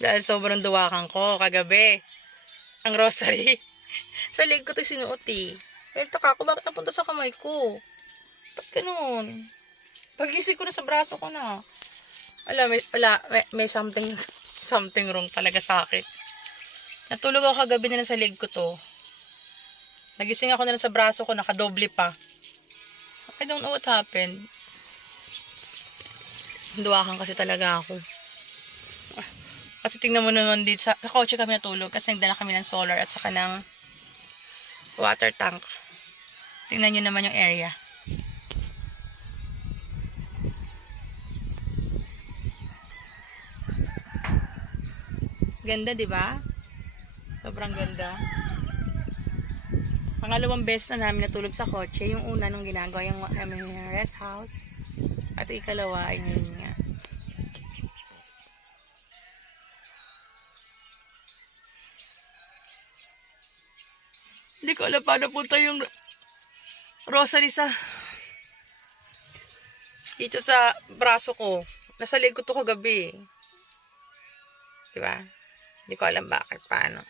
Dahil sobrang duwakan ko kagabi. Ang rosary. sa leg ko ito sinuot eh. Pero taka ko, bakit napunta sa kamay ko? Ba't ganun? Pagising ko na sa braso ko na. Wala, may, wala, may, may something, something wrong talaga sa akin. Natulog ako kagabi na sa leg ko to. Nagising ako na sa braso ko, nakadoble pa. I don't know what happened. Duwakan kasi talaga ako. Kasi tingnan mo naman dito, sa, kotse kami natulog kasi nagdala kami ng solar at saka ng water tank. Tingnan nyo naman yung area. Ganda, di ba? Sobrang ganda. Pangalawang beses na namin natulog sa kotse. Yung una nung ginagawa yung aming rest house. At ikalawa ay ngayon nga. Hindi ko alam paano punta yung rosary sa dito sa braso ko. Nasa leg ko kagabi. Diba? Hindi ko alam bakit paano.